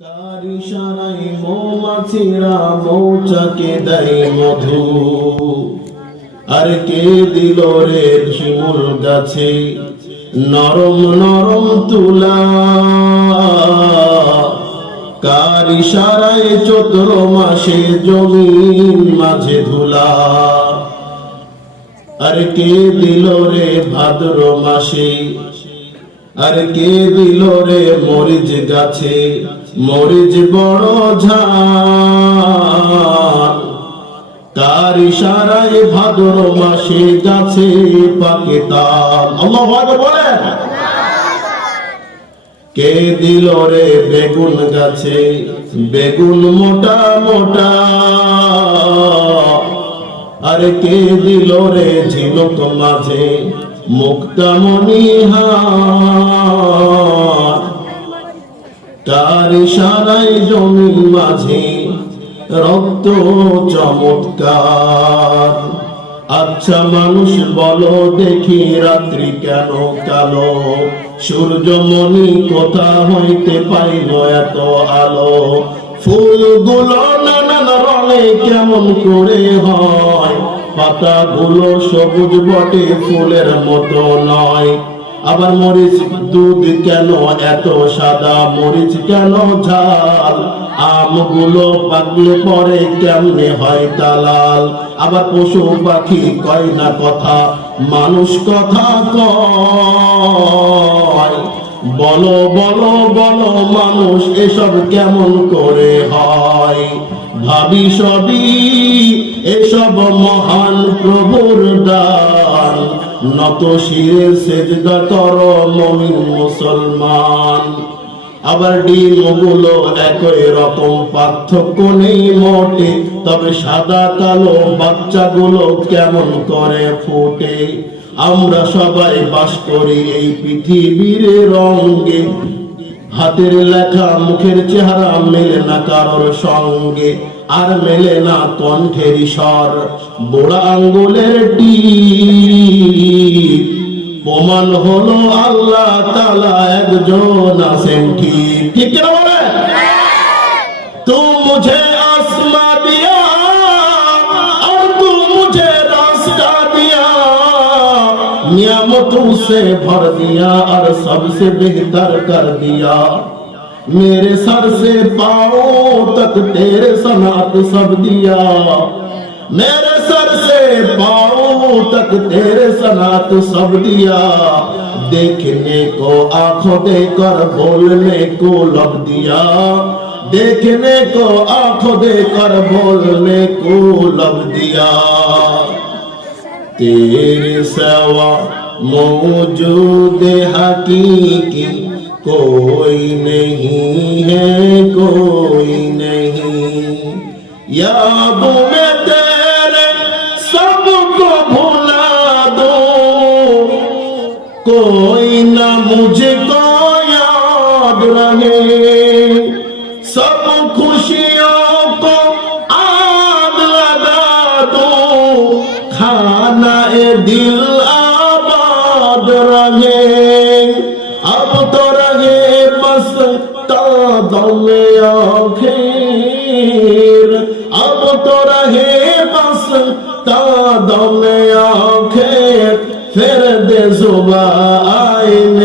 কার ইশারায় মৌমাছিরা মৌচাকে দেয় মধু। আর কে দিল রে শিমুল গাছে? নরম নরম তুলা। কার ইশারায় চৈত্র মাসে জমিন মাঝে ধুলা। আর কে দিল রে ভাদ্র মাসে? আর কে দিল রে মরিচ গাছে? মরিচ বড় ঝাল, তার ইশারায় ভাদ্র মাসে গাছে পাকে তাল। কে দিল রে বেগুন গাছে? বেগুন মোটা মোটা। আরে কে দিল রে ঝিনুক মাঝে? মুক্তামণি হার। তার ইশারায় জমিন মাঝে, রক্ত চমৎকার। আচ্ছা মানুষ, বলো দেখি রাত্রি কেন কালো? সূর্যমণি কোথা হইতে পাইল এত আলো? ফুলগুলো নানান রঙে কেমন করে হয়? পাতাগুলো সবুজ বটে, ফুলের মতো নয়। আবার মরিচ দুধ কেন এত সাদা? মরিচ কেন ঝাল? আমগুলো পাকলে পরে কেমনে হয় তালাল আবার পশু পাখি কয় না কথা? মানুষ কথা কয়। বলো বলো বলো, মানুষ, এসব কেমন করে হয়? ভাবি সবই এসব মহান প্রভুর দান নত সেজদা কর মমিন মুসলমান। আবার ডিমগুলো একই রকম পার্থক্য নেই মোটে, তবে সাদা কালো কেমন করে ফুটে? আমরা সবাই বাস করি এই পৃথিবীর রঙ্গে হাতের লেখা মুখের চেহারা মেলে না কারোর সঙ্গে, আর মেলে না কণ্ঠের স্বর। বুড়া আঙ্গুলের টিপ প্রমাণ হলো আল্লাহ তালা একজন আছেন ঠিক ঠিক কিনা বলে तू मुझे आसमां दिया और तू मुझे रास्ता दिया नियामतों से भर दिया और सबसे बेहतर कर दिया मेरे सर से पाओ तक तेरे सनात सब दिया मेरे सर से पाओ तक तेरे सनात सब दिया। देखने को आँखों देकर बोलने को लब दिया। देखने को आँखों देकर बोलने को लब दिया। तेरे सवा मौजूद हकीकी कोई नहीं है, कोई नहीं। याद में कोई ना मुझको याद रहे सब खुशियों को आग लगा दो खाना ए दिल आबाद रहे अब तो रहे बस तादम आखिर अब तो रहे बस तादम आखिर फिर জোবা আইনে